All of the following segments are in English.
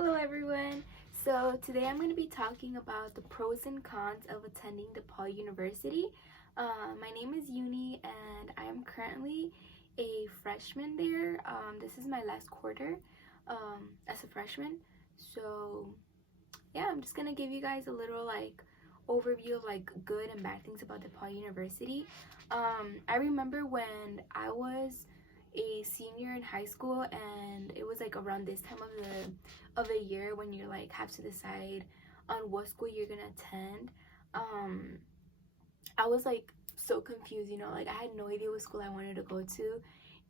Hello everyone! So today I'm going to be talking about the pros and cons of attending DePaul University. My name is Uni and I am currently a freshman there. This is my last quarter as a freshman. So yeah, I'm just going to give you guys a little overview of good and bad things about DePaul University. I remember when I was a senior in high school, and it was around this time of the year when you have to decide on what school you're gonna attend. I was so confused, I had no idea what school I wanted to go to,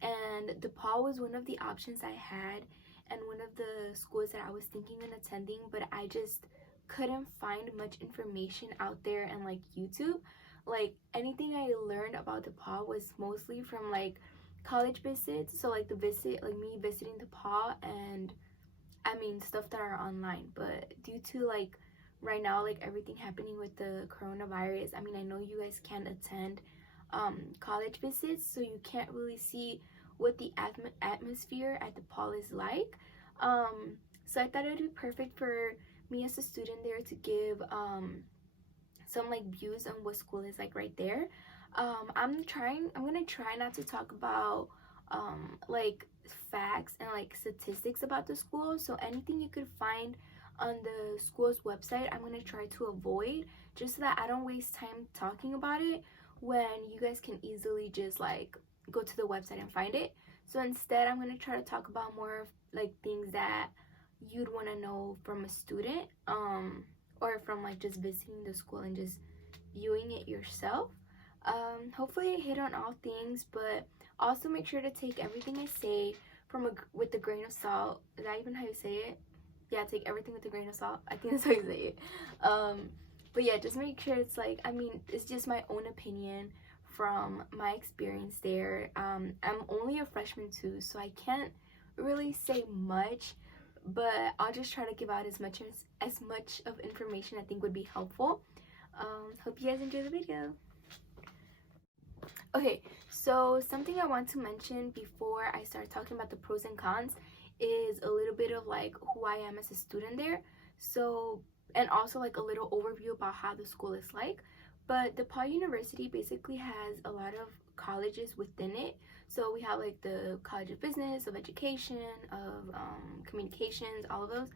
and DePaul was one of the options I had and one of the schools that I was thinking of attending, but I just couldn't find much information out there and YouTube. Anything I learned about DePaul was mostly from college visits, so me visiting DePaul, and stuff that are online. But due to right now everything happening with the coronavirus, I know you guys can't attend college visits, so you can't really see what the atmosphere at DePaul is like. So I thought it would be perfect for me as a student there to give some views on what school is right there. I'm gonna try not to talk about facts and statistics about the school. So anything you could find on the school's website, I'm gonna try to avoid, just so that I don't waste time talking about it when you guys can easily just go to the website and find it. So instead, I'm gonna try to talk about more of things that you'd want to know from a student, or from just visiting the school and just viewing it yourself. Hopefully I hit on all things, but also make sure to take everything I say with a grain of salt. Is that even how you say it? Yeah, take everything with a grain of salt. I think that's how you say it. But yeah, just make sure it's it's just my own opinion from my experience there. I'm only a freshman too, so I can't really say much, but I'll just try to give out as much of information I think would be helpful. Hope you guys enjoy the video. Okay, so something I want to mention before I start talking about the pros and cons is a little bit of who I am as a student there. So, and also a little overview about how the school is like. But DePaul University basically has a lot of colleges within it. So we have the College of Business, of Education, of Communications, all of those.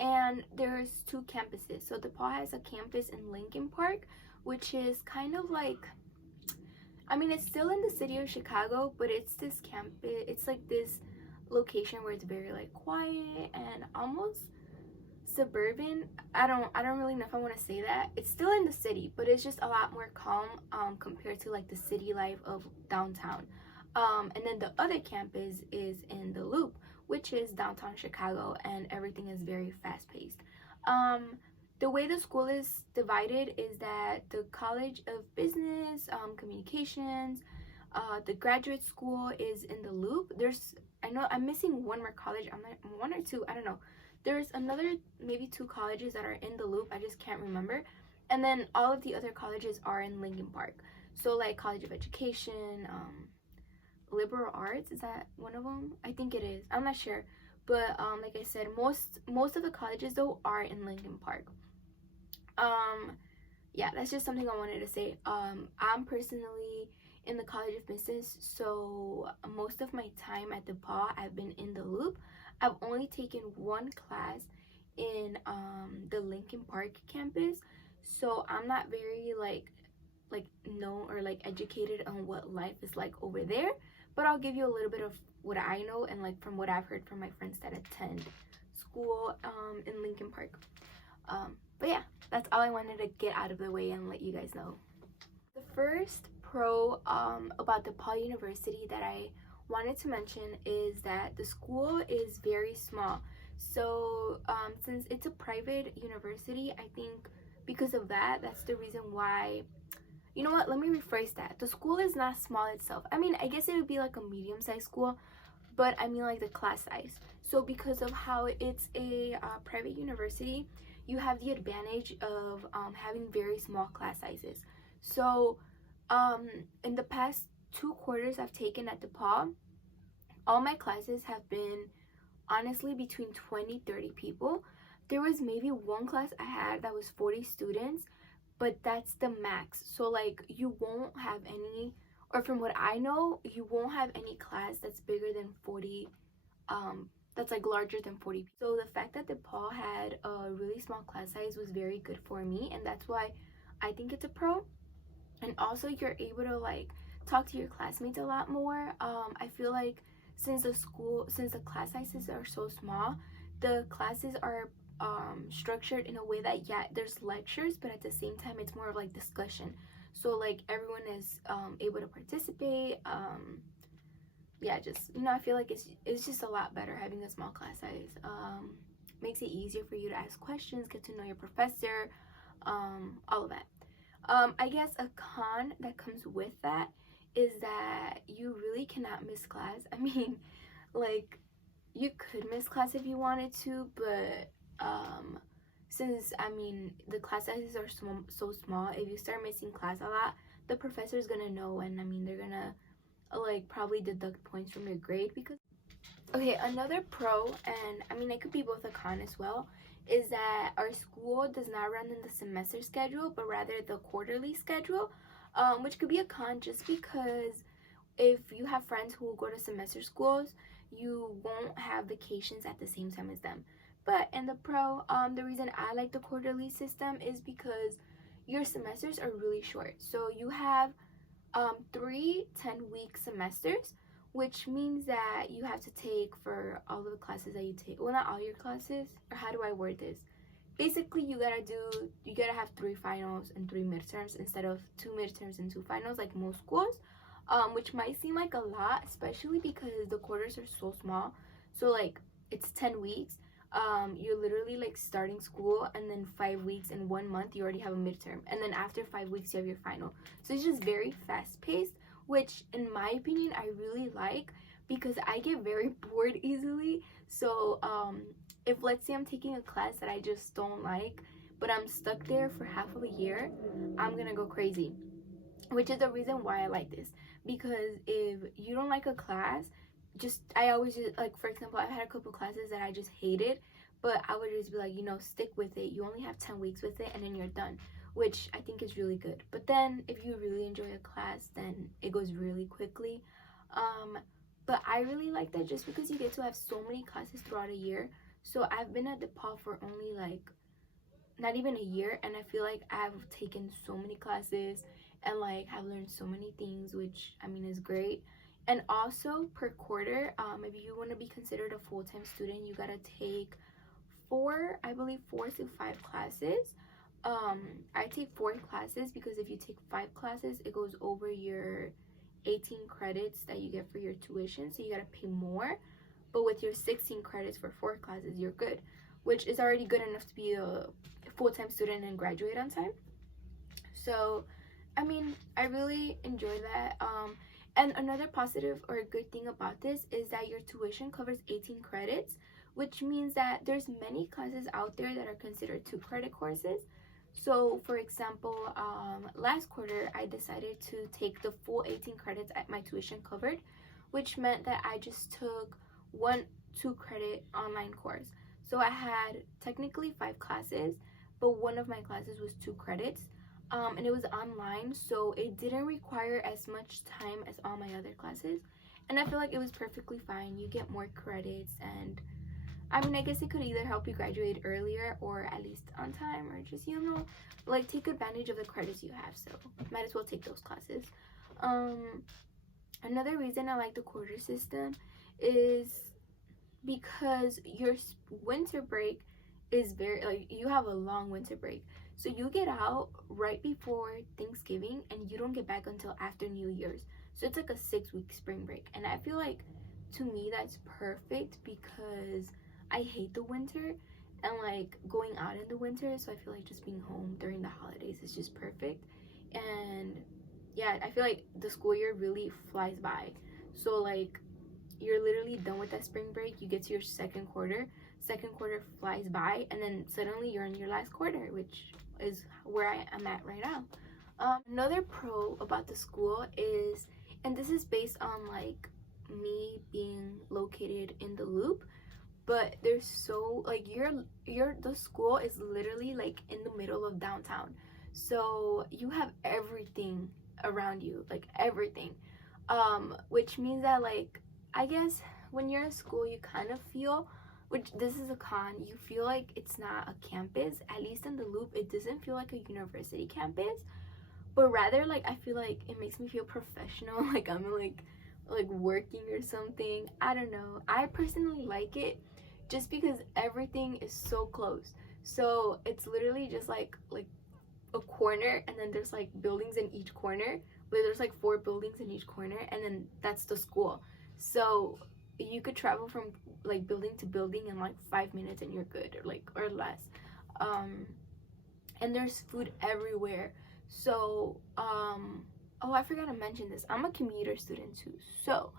And there's two campuses. So DePaul has a campus in Lincoln Park, which is kind of it's still in the city of Chicago, but it's this campus. It's this location where it's very quiet and almost suburban. I don't really know if I want to say that. It's still in the city, but it's just a lot more calm compared to the city life of downtown. And then the other campus is in the Loop, which is downtown Chicago, and everything is very fast-paced. The way the school is divided is that the College of Business, Communications, the graduate school is in the Loop. I know I'm missing one more college. I'm not, one or two, I don't know. There's another, maybe two colleges that are in the Loop. I just can't remember. And then all of the other colleges are in Lincoln Park. So College of Education, Liberal Arts, is that one of them? I think it is. I'm not sure. But like I said, most of the colleges though are in Lincoln Park. Yeah, that's just something I wanted to say. I'm personally in the College of Business, so most of my time at DePaul I've been in the Loop. I've only taken one class in the Lincoln Park campus, so I'm not very known or educated on what life is like over there, but I'll give you a little bit of what I know and from what I've heard from my friends that attend school in Lincoln Park. But yeah, that's all I wanted to get out of the way and let you guys know. The first pro about DePaul University that I wanted to mention is that the school is very small. So since it's a private university, I think because of that, that's the reason why. You know what, let me rephrase that. The school is not small itself. I guess it would be a medium-sized school, but the class size. So because of how it's a private university, you have the advantage of having very small class sizes. So in the past 2 quarters I've taken at DePaul, all my classes have been honestly between 20-30 people. There was maybe one class I had that was 40 students, but that's the max. So like you won't have any, or from what I know, you won't have any class that's bigger than 40, that's like larger than 40. So the fact that DePaul had a really small class size was very good for me, and that's why I think it's a pro. And also you're able to like talk to your classmates a lot more. I feel like since the class sizes are so small, the classes are structured in a way that, yeah, there's lectures, but at the same time it's more of like discussion. So like everyone is able to participate. Yeah, just, you know, I feel like it's just a lot better having a small class size. Makes it easier for you to ask questions, get to know your professor, all of that. I guess a con that comes with that is that you really cannot miss class. I mean, like, you could miss class if you wanted to, but since, I mean, the class sizes are so small, if you start missing class a lot, the professor's gonna know, and I mean, they're gonna like probably deduct points from your grade. Because okay, another pro, and I mean it could be both a con as well, is that our school does not run in the semester schedule but rather the quarterly schedule, which could be a con just because if you have friends who will go to semester schools, you won't have vacations at the same time as them. But in the pro, the reason I like the quarterly system is because your semesters are really short. So you have 3 10-week semesters, which means that you have to take for all of the classes that you take, well, not all your classes, or how do I word this, basically you gotta have 3 finals and 3 midterms instead of 2 midterms and 2 finals like most schools, which might seem like a lot, especially because the quarters are so small. So like it's 10 weeks. You're literally like starting school, and then 5 weeks in 1 month you already have a midterm, and then after 5 weeks you have your final. So it's just very fast paced, which in my opinion I really like, because I get very bored easily. So if let's say I'm taking a class that I just don't like, but I'm stuck there for half of a year, I'm gonna go crazy, which is the reason why I like this. Because if you don't like a class, I always just, like, for example, I've had a couple classes that I just hated, but I would just be like, you know, stick with it. You only have 10 weeks with it, and then you're done, which I think is really good. But then if you really enjoy a class, then it goes really quickly. But I really like that just because you get to have so many classes throughout a year. So I've been at DePaul for only like not even a year, and I feel like I've taken so many classes and like have learned so many things, which I mean is great. And also per quarter, if you want to be considered a full-time student, you gotta take 4 to 5 classes. I take 4 classes because if you take 5 classes, it goes over your 18 credits that you get for your tuition, so you gotta pay more. But with your 16 credits for 4 classes, you're good, which is already good enough to be a full-time student and graduate on time. So I mean, I really enjoy that. And another positive or a good thing about this is that your tuition covers 18 credits, which means that there's many classes out there that are considered 2 credit courses. So for example, last quarter I decided to take the full 18 credits at my tuition covered, which meant that I just took 1 2-credit online course. So I had technically 5 classes, but one of my classes was 2 credits. And it was online, so it didn't require as much time as all my other classes, and I feel like it was perfectly fine. You get more credits, and I mean, I guess it could either help you graduate earlier or at least on time, or just, you know, like take advantage of the credits you have. So might as well take those classes. Another reason I like the quarter system is because your winter break is very, like, you have a long winter break. So you get out right before Thanksgiving and you don't get back until after New Year's. So it's like a 6-week spring break. And I feel like, to me, that's perfect because I hate the winter and like going out in the winter. So I feel like just being home during the holidays is just perfect. And yeah, I feel like the school year really flies by. So like you're literally done with that spring break. You get to your second quarter flies by, and then suddenly you're in your last quarter, which is where I am at right now. Another pro about the school is, and this is based on like me being located in the Loop, but they're so like the school is literally like in the middle of downtown, so you have everything around you, like everything, which means that, like, I guess when you're in school you kind of feel, which this is a con, you feel like it's not a campus. At least in the Loop it doesn't feel like a university campus, but rather like I feel like it makes me feel professional, like I'm like working or something. I don't know, I personally like it just because everything is so close. So it's literally just like a corner, and then there's like buildings in each corner, but there's like 4 buildings in each corner, and then that's the school. So you could travel from like building to building in like 5 minutes and you're good, or like or less. And there's food everywhere. So oh, I forgot to mention this, I'm a commuter student too. So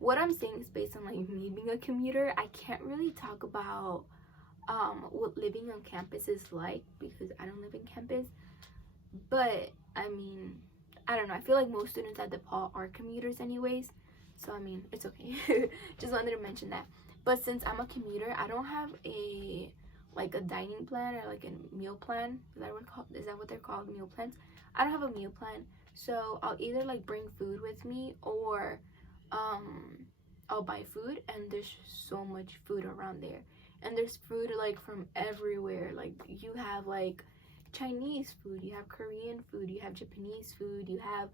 what I'm saying is based on like me being a commuter. I can't really talk about what living on campus is like because I don't live in campus. But I mean, I don't know, I feel like most students at DePaul are commuters anyways, so I mean, it's okay. Just wanted to mention that. But since I'm a commuter, I don't have a like a dining plan or like a meal plan. Is that what they're called, meal plans? I don't have a meal plan, so I'll either like bring food with me, or I'll buy food. And there's so much food around there, and there's food like from everywhere. Like you have like Chinese food, you have Korean food, you have Japanese food, you have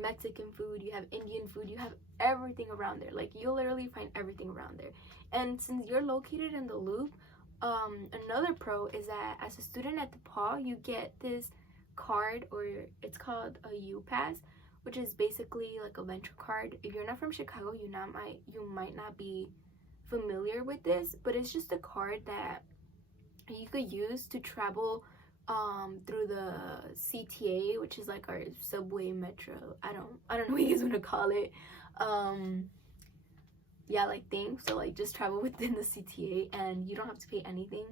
Mexican food, you have Indian food, you have everything around there. Like you'll literally find everything around there. And since you're located in the Loop, another pro is that as a student at DePaul, you get this card, or it's called a U Pass, which is basically like a venture card. If you're not from Chicago, you might not be familiar with this, but it's just a card that you could use to travel through the CTA, which is like our subway metro. I don't know what you guys want to call it. Yeah, like thing. So like just travel within the CTA and you don't have to pay anything,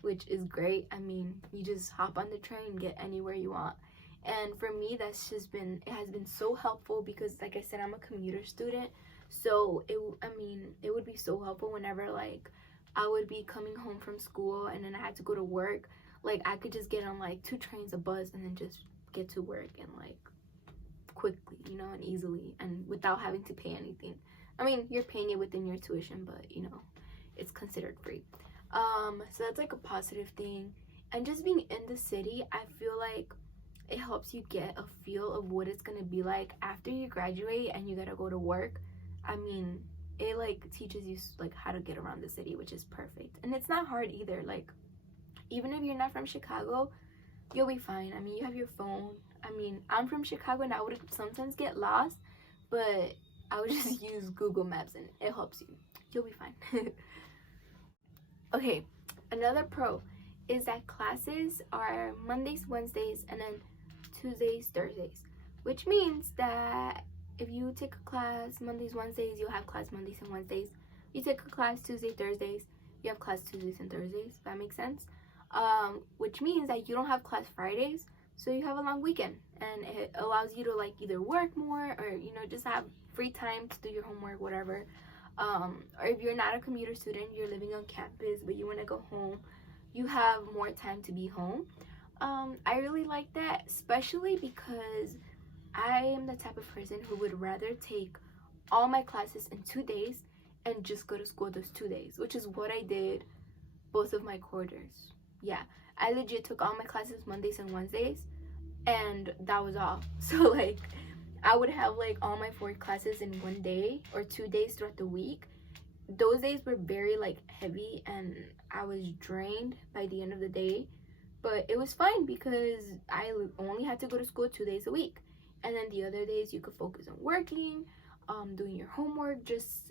which is great. I mean, you just hop on the train and get anywhere you want. And for me, it has been so helpful because, like I said, I'm a commuter student. So it would be so helpful whenever like I would be coming home from school and then I had to go to work. Like I could just get on like 2 trains, a bus, and then just get to work and like quickly, you know, and easily, and without having to pay anything. I mean, you're paying it within your tuition, but you know, it's considered free. So that's like a positive thing. And just being in the city, I feel like it helps you get a feel of what it's gonna be like after you graduate and you gotta go to work. I mean, it like teaches you like how to get around the city, which is perfect. And it's not hard either. Like even if you're not from Chicago, you'll be fine. I mean, you have your phone. I mean, I'm from Chicago and I would sometimes get lost, but I would just use Google Maps and it helps you. You'll be fine. Okay, another pro is that classes are Mondays, Wednesdays, and then Tuesdays, Thursdays, which means that if you take a class Mondays, Wednesdays, you'll have class Mondays and Wednesdays. You take a class Tuesday, Thursdays, you have class Tuesdays and Thursdays. That makes sense. Which means that you don't have class Fridays, so you have a long weekend, and it allows you to like either work more or, you know, just have free time to do your homework, whatever. Or if you're not a commuter student, you're living on campus but you want to go home, you have more time to be home. I really like that, especially because I am the type of person who would rather take all my classes in 2 days and just go to school those 2 days, which is what I did both of my quarters. Yeah, I legit took all my classes Mondays and Wednesdays, and that was all. So like I would have like all my 4 classes in 1 day or 2 days throughout the week. Those days were very like heavy and I was drained by the end of the day, but it was fine because I only had to go to school 2 days a week, and then the other days you could focus on working, doing your homework, just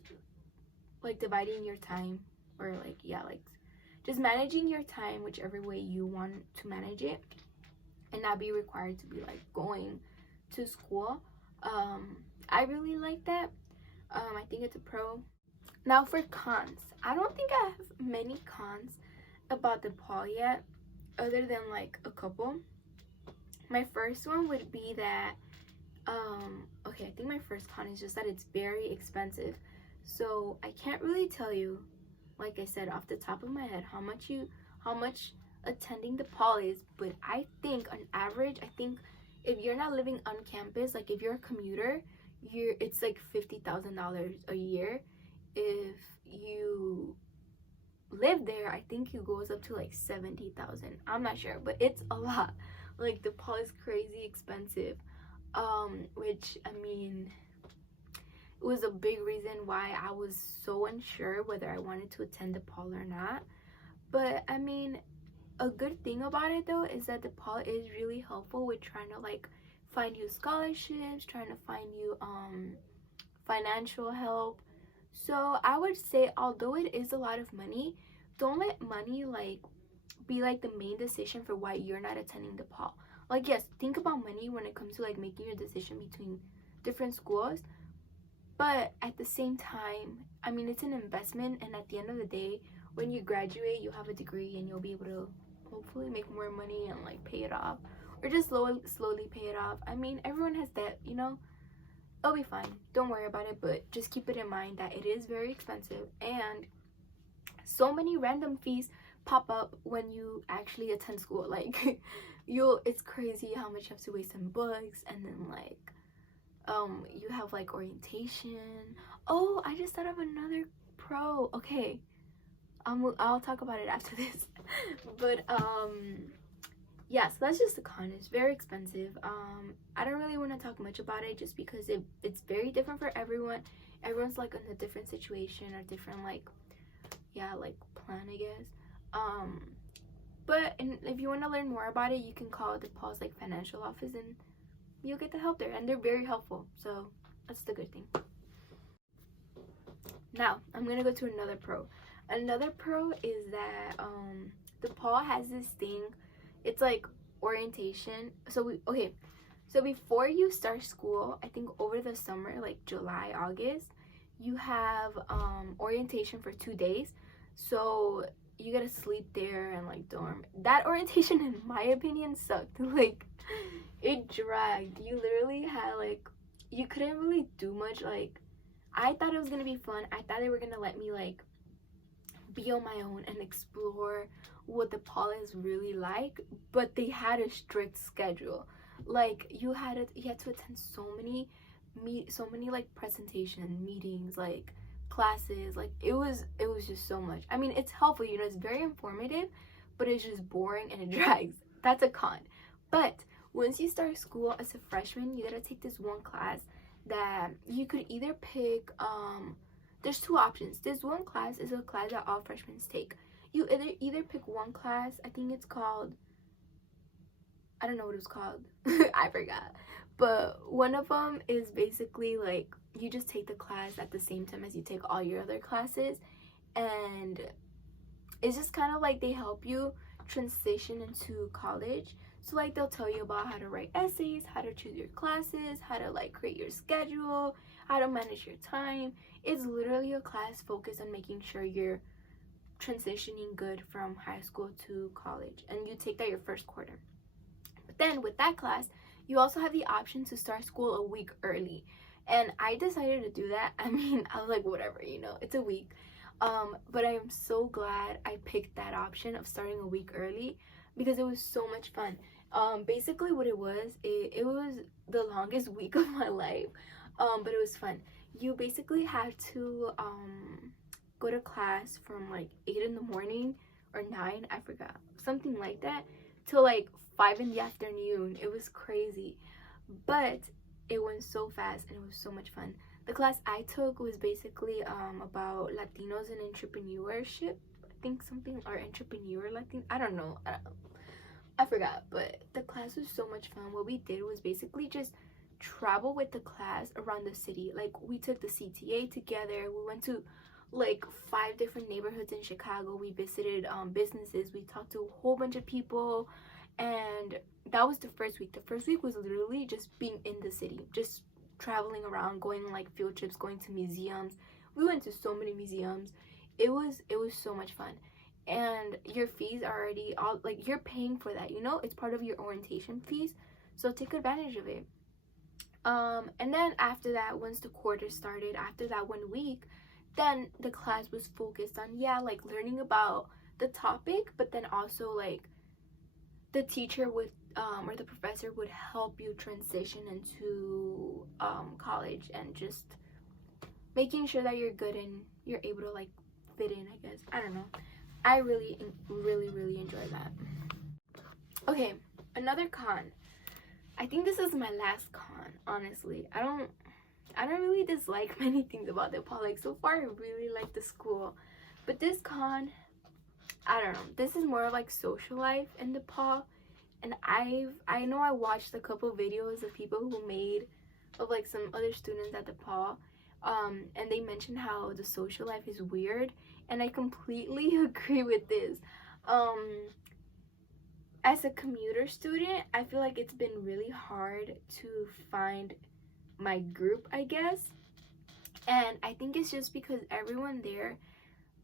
like dividing your time, or like, yeah, like just managing your time whichever way you want to manage it, and not be required to be like going to school. I really like that. I think it's a pro. Now for cons, I don't think I have many cons about DePaul yet, other than like a couple. My first one would be that okay, I think my first con is just that it's very expensive. So I can't really tell you like I said off the top of my head how much attending DePaul is, but I think on average, I think if you're not living on campus, like if you're a commuter, it's like $50,000 a year. If you live there, I think it goes up to like 70,000. I'm not sure, but it's a lot. Like DePaul is crazy expensive. Which I mean, it was a big reason why I was so unsure whether I wanted to attend DePaul or not. But I mean, a good thing about it though is that DePaul is really helpful with trying to like find you scholarships, trying to find you financial help. So I would say, although it is a lot of money, don't let money like be like the main decision for why you're not attending DePaul. Like, yes, think about money when it comes to like making your decision between different schools, but at the same time, I mean, it's an investment, and at the end of the day, when you graduate, you have a degree and you'll be able to hopefully make more money and like pay it off, or just slowly pay it off. I mean, everyone has debt, you know. It'll be fine, don't worry about it, but just keep it in mind that it is very expensive, and so many random fees pop up when you actually attend school. Like it's crazy how much you have to waste on books, and then like you have like orientation. Oh, I just thought of another pro. Okay, I'll talk about it after this. But yeah, so that's just the con. It's very expensive. I don't really want to talk much about it just because it's very different for everyone. Everyone's like in a different situation or different like plan, I guess. But if you want to learn more about it, you can call DePaul's like financial office and you'll get the help there, and they're very helpful. So that's the good thing. Now I'm gonna go to another pro. Another pro is that DePaul has this thing. It's like orientation. So before you start school, I think over the summer, like July, August, you have orientation for 2 days. So you gotta sleep there and like dorm. That orientation, in my opinion, sucked. Like it dragged. You literally had like, you couldn't really do much. Like I thought it was gonna be fun. I thought they were gonna let me like be on my own and explore what DePaul is really like, but they had a strict schedule. Like you had to attend so many like presentation meetings, like classes. Like it was just so much. I mean, it's helpful, you know, it's very informative, but it's just boring and it drags. That's a con. But once you start school as a freshman, you gotta take this one class that you could either pick. There's 2 options. This one class is a class that all freshmen take. You either pick one class. I think it's called, I don't know what it was called. I forgot. But one of them is basically like you just take the class at the same time as you take all your other classes, and it's just kind of like they help you transition into college. So like they'll tell you about how to write essays, how to choose your classes, how to like create your schedule, how to manage your time. It's literally a class focused on making sure you're transitioning good from high school to college, and you take that your first quarter. But then with that class, you also have the option to start school a week early, and I decided to do that. I mean, I was like, whatever, you know, it's a week. But I am so glad I picked that option of starting a week early because it was so much fun. Basically what it was the longest week of my life, but it was fun. You basically have to go to class from like 8 in the morning or 9, I forgot, something like that, till like 5 in the afternoon. It was crazy, but it went so fast and it was so much fun. The class I took was basically about Latinos and entrepreneurship, I think, something, or entrepreneur Latin, I don't know, I forgot, but the class was so much fun. What we did was basically just travel with the class around the city. Like we took the CTA together, we went to like 5 different neighborhoods in Chicago, we visited businesses, we talked to a whole bunch of people, and that was the first week. The first week was literally just being in the city, just traveling around, going on like field trips, going to museums. We went to so many museums. It was so much fun, and your fees are already all, like, you're paying for that, you know, it's part of your orientation fees, so take advantage of it. And then after that, once the quarter started, after that 1 week, then the class was focused on, yeah, like learning about the topic, but then also like the teacher would or the professor would help you transition into college, and just making sure that you're good and you're able to like fit in, I guess. I don't know. I really enjoy that. Okay, another con. I think this is my last con, honestly. I don't really dislike many things about DePaul. Like, so far I really like the school. But this con, I don't know. This is more like social life in DePaul. And I know I watched a couple videos of people who made of like some other students at DePaul. And they mentioned how the social life is weird, and I completely agree with this. As a commuter student, I feel like it's been really hard to find my group, I guess. And I think it's just because everyone there,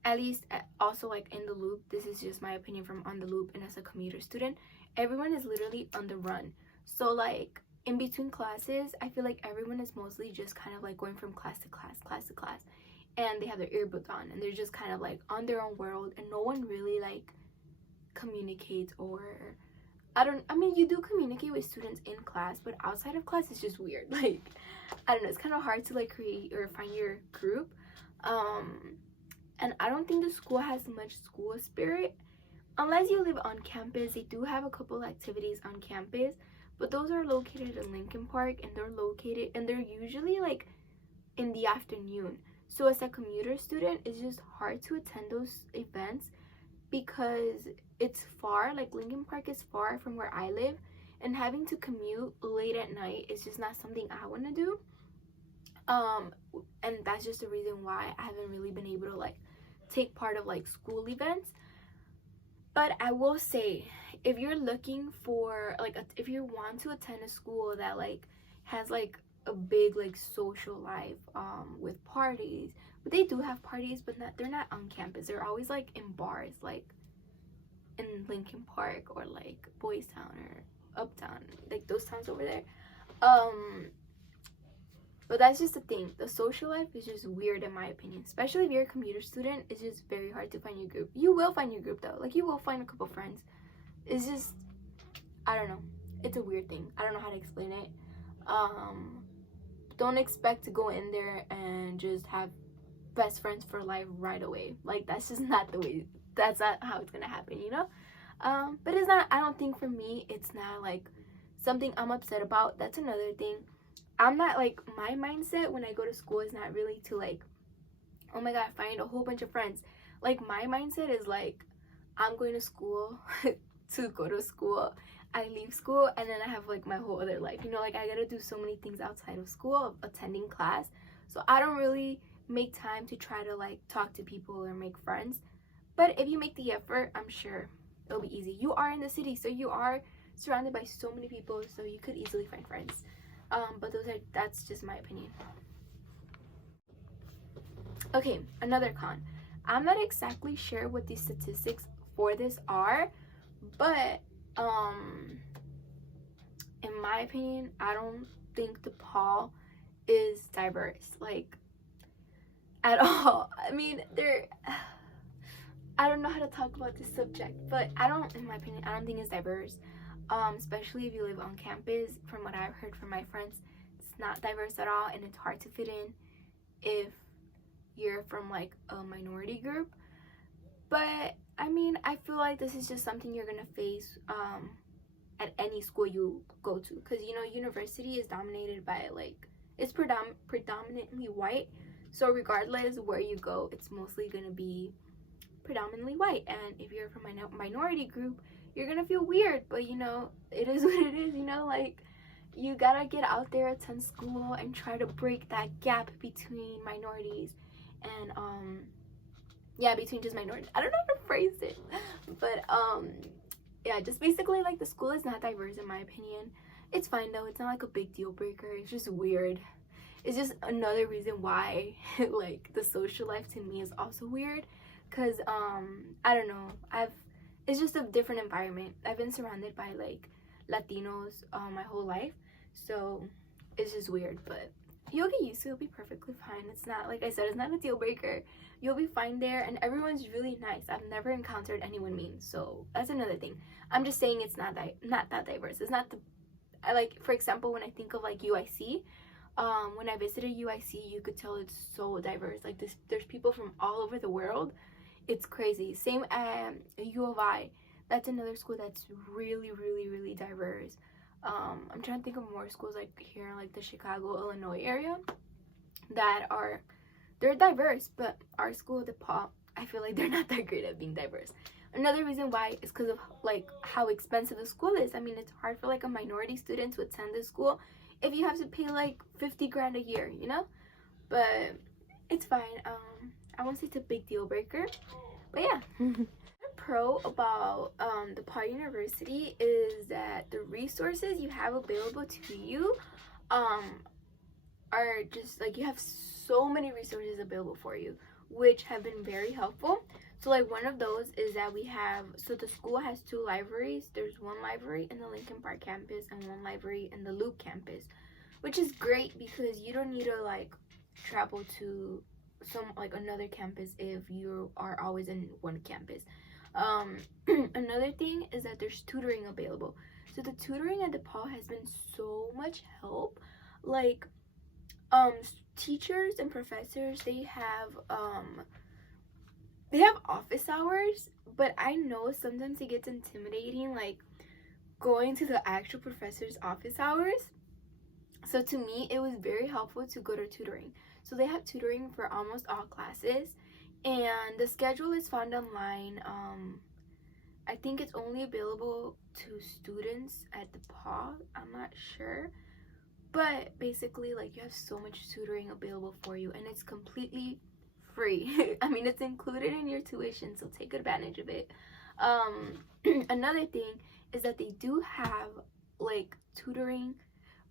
at least also like in the loop, this is just my opinion from on the loop and as a commuter student, everyone is literally on the run. So like in between classes, I feel like everyone is mostly just kind of like going from class to class, and they have their earbuds on, and they're just kind of like on their own world, and no one really like communicates. Or I mean, you do communicate with students in class, but outside of class it's just weird. Like, I don't know, it's kind of hard to like create or find your group. And I don't think the school has much school spirit unless you live on campus. They do have a couple activities on campus, but those are located in Lincoln Park, and they're usually like in the afternoon. So as a commuter student, it's just hard to attend those events because it's far. Like, Lincoln Park is far from where I live, and having to commute late at night is just not something I want to do. And that's just the reason why I haven't really been able to like take part of like school events. But I will say, if you're looking for like if you want to attend a school that like has like a big like social life with parties, but they do have parties, but they're not on campus. They're always like in bars, like in Lincoln Park or like Boys Town or Uptown, like those towns over there. But that's just the thing. The social life is just weird in my opinion. Especially if you're a commuter student, it's just very hard to find your group. You will find your group though. Like, you will find a couple friends. It's just, I don't know. It's a weird thing. I don't know how to explain it. Don't expect to go in there and just have best friends for life right away. Like, that's just not the way. That's not how it's gonna happen, you know? But it's not, I don't think for me, it's not like something I'm upset about. That's another thing. I'm not like, my mindset when I go to school is not really to like, oh my god, find a whole bunch of friends. Like, my mindset is like, I'm going to school to go to school. I leave school, and then I have like my whole other life, you know? Like, I gotta do so many things outside of school, of attending class. So I don't really make time to try to like talk to people or make friends. But if you make the effort, I'm sure it'll be easy. You are in the city, so you are surrounded by so many people, so you could easily find friends. But that's just my opinion. Okay, another con. I'm not exactly sure what the statistics for this are, but in my opinion, I don't think DePaul is diverse, like, at all. I mean, I don't know how to talk about this subject, but in my opinion, I don't think it's diverse. Especially if you live on campus. From what I've heard from my friends, it's not diverse at all, and it's hard to fit in if you're from like a minority group. But I mean, I feel like this is just something you're gonna face at any school you go to, because you know, university is dominated by like, it's predominantly white. So regardless where you go, it's mostly gonna be predominantly white. And if you're from a minority group, you're gonna feel weird, but you know, it is what it is, you know? Like, you gotta get out there, attend school, and try to break that gap between minorities and yeah, between just minorities. I don't know how to phrase it, but yeah, just basically like the school is not diverse in my opinion. It's fine though, it's not like a big deal breaker. It's just weird. It's just another reason why like the social life to me is also weird, because I don't know, it's just a different environment. I've been surrounded by like Latinos my whole life, so it's just weird. But you'll get used to it. It'll be perfectly fine. It's not, like I said, it's not a deal breaker. You'll be fine there, and everyone's really nice. I've never encountered anyone mean, so that's another thing. I'm just saying it's not that diverse. It's not the, I like, for example, when I think of like UIC, when I visited UIC, you could tell it's so diverse. Like there's people from all over the world. It's crazy. Same at U of I. That's another school that's really, really, really diverse. I'm trying to think of more schools like here in like the Chicago, Illinois area they're diverse, but our school, DePaul, I feel like they're not that great at being diverse. Another reason why is because of like how expensive the school is. I mean, it's hard for like a minority student to attend this school if you have to pay like 50 grand a year, you know? But it's fine. I won't say it's a big deal breaker, but yeah. The pro about DePaul University is that the resources you have available to you are just like, you have so many resources available for you, which have been very helpful. So like one of those is that we have, so the school has 2 libraries. There's one library in the Lincoln Park campus and one library in the Loop campus, which is great because you don't need to like travel to some like another campus if you are always in one campus. Another thing is that there's tutoring available. So the tutoring at DePaul has been so much help. Like teachers and professors, they have office hours, but I know sometimes it gets intimidating like going to the actual professor's office hours. So to me, it was very helpful to go to tutoring. So they have tutoring for almost all classes, and the schedule is found online. I think it's only available to students at DePaul. I'm not sure. But basically, like, you have so much tutoring available for you, and it's completely free. I mean, it's included in your tuition, so take advantage of it. Another thing is that they do have, like, tutoring.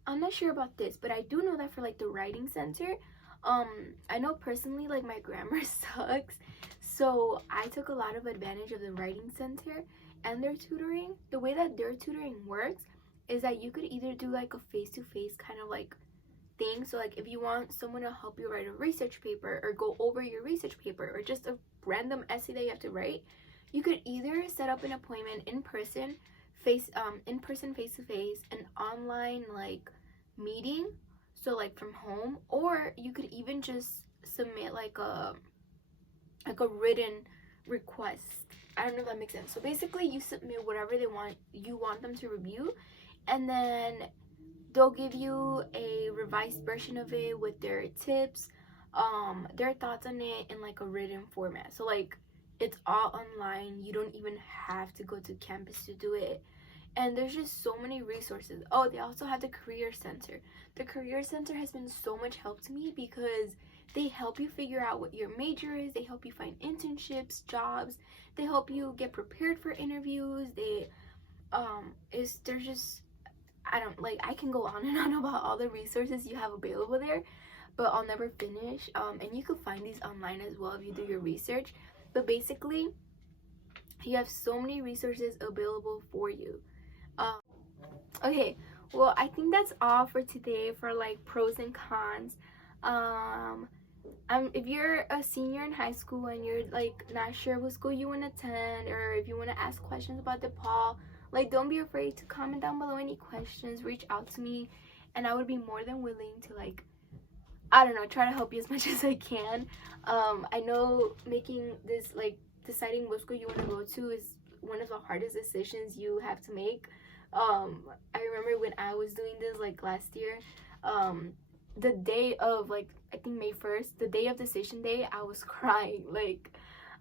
I'm not sure about this, but I do know that for, like, the writing center, I know personally, like, my grammar sucks, so I took a lot of advantage of the writing center and their tutoring. The way that their tutoring works is that you could either do like a face-to-face kind of like thing. So like if you want someone to help you write a research paper or go over your research paper or just a random essay that you have to write, you could either set up an appointment in person, face-to-face, an online like meeting, so like from home, or you could even just submit like a written request. I don't know if that makes sense. So basically you submit whatever you want them to review, and then they'll give you a revised version of it with their tips, their thoughts on it in like a written format. So like it's all online. You don't even have to go to campus to do it. And there's just so many resources. Oh, they also have the Career Center. The Career Center has been so much help to me because they help you figure out what your major is. They help you find internships, jobs. They help you get prepared for interviews. There's just, I can go on and on about all the resources you have available there, but I'll never finish. And you can find these online as well if you do your research. But basically, you have so many resources available for you. Okay, well, I think that's all for today for like pros and cons. If you're a senior in high school and you're like not sure what school you want to attend, or if you want to ask questions about DePaul, like don't be afraid to comment down below any questions. Reach out to me, and I would be more than willing to like, I don't know, try to help you as much as I can. I know making this, like deciding what school you want to go to, is one of the hardest decisions you have to make. I remember when I was doing this like last year, the day of like, I think May 1st, the day of decision day, I was crying. Like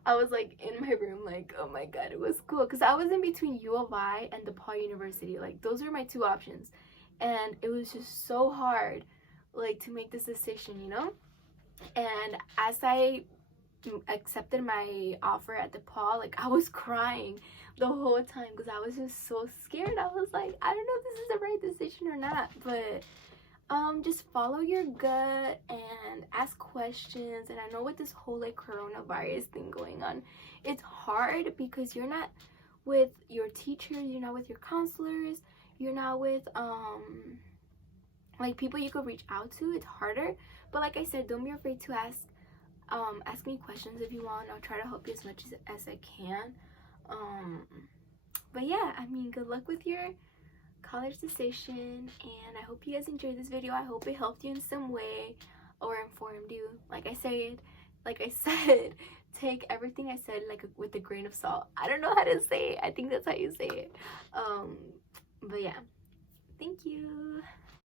I was like in my room like, oh my god, it was cool, because I was in between U of I and DePaul University. Like those are my 2 options, and it was just so hard like to make this decision, you know. And as I accepted my offer at DePaul, like I was crying the whole time because I was just so scared. I was like, I don't know if this is the right decision or not. But just follow your gut and ask questions. And I know with this whole like coronavirus thing going on, it's hard because you're not with your teachers, you're not with your counselors, you're not with like people you could reach out to, it's harder. But like I said, don't be afraid to ask me questions if you want. I'll try to help you as much as I can. But yeah, I mean, good luck with your college decision, and I hope you guys enjoyed this video. I hope it helped you in some way or informed you. Like I said, take everything I said like with a grain of salt. I don't know how to say it. I think that's how you say it. But yeah, thank you.